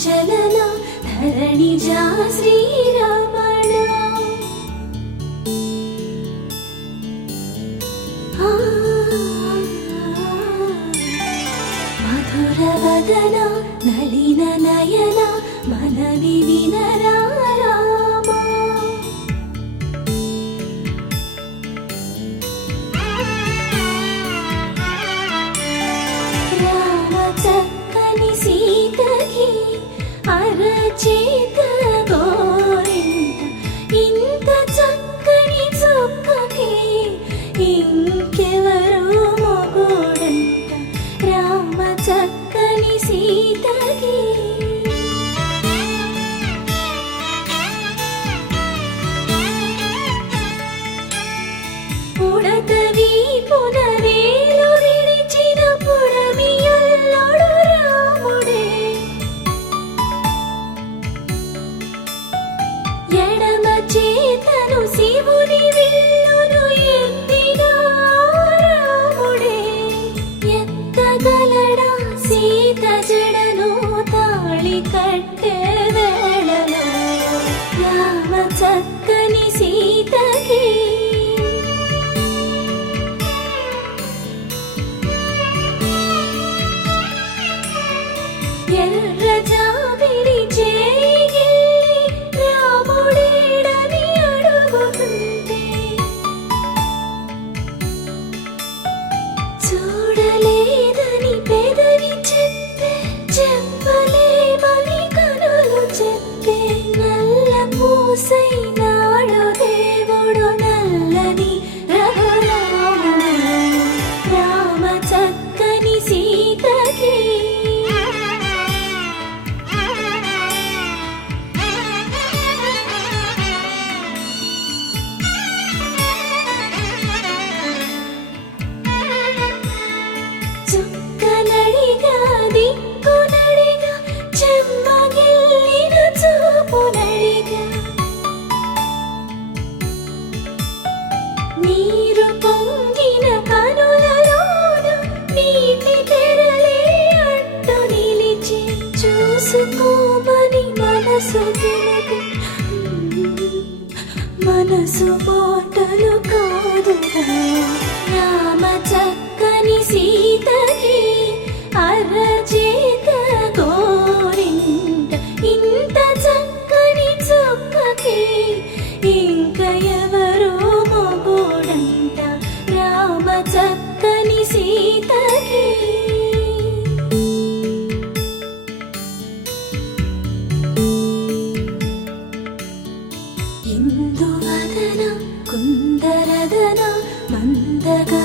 చలన ధరణిజా శ్రీరమణ మధుర వదన నళిన నయన మనవి వినరా చక్కని సీతకి అరచేత గోరింట ఇంత చక్కని చుక్కకి ఇంకెవరు మొగుడంట రామ చక్కని సీతకి ఉడతవి పునవేలు విడిచిన పుడమియల్లోడు రాముడే ఎడమ చేతను శివుని విల్లును ఎత్తిన రాముడే ఎత్తగలడా సీత జడను తాళి కట్టే వేళలో రామ చక్కని సీతకి ఎర్ర జాబిలి చేయి రాముడేడని అడుగుతుంటే చూడలేదని పెదవి చెప్పే చెప్పలేమని కనులు చెప్పే నల్ల పూసైనాడు దేవుడు నల్లని రఘురాముడు రామ చక్కని సీతకి చుక్కనడిగా దిక్కునడిగా చెమ్మగిల్లిన చూపునడిగా నీరు పొంగిన కనులలోన నీటి తెరలే అడ్డు నిలిచి చూసుకోమని మనసు తెలుగు మనసు మాటలు కాదుగా రామ చక్కని సీతకి అరచేత గోరింట ఇంత చక్కని చుక్కకి ఇంక ఎవరు మొగుడంట రామ చక్కని సీతకి ఇందువదన కుందరదన మందగా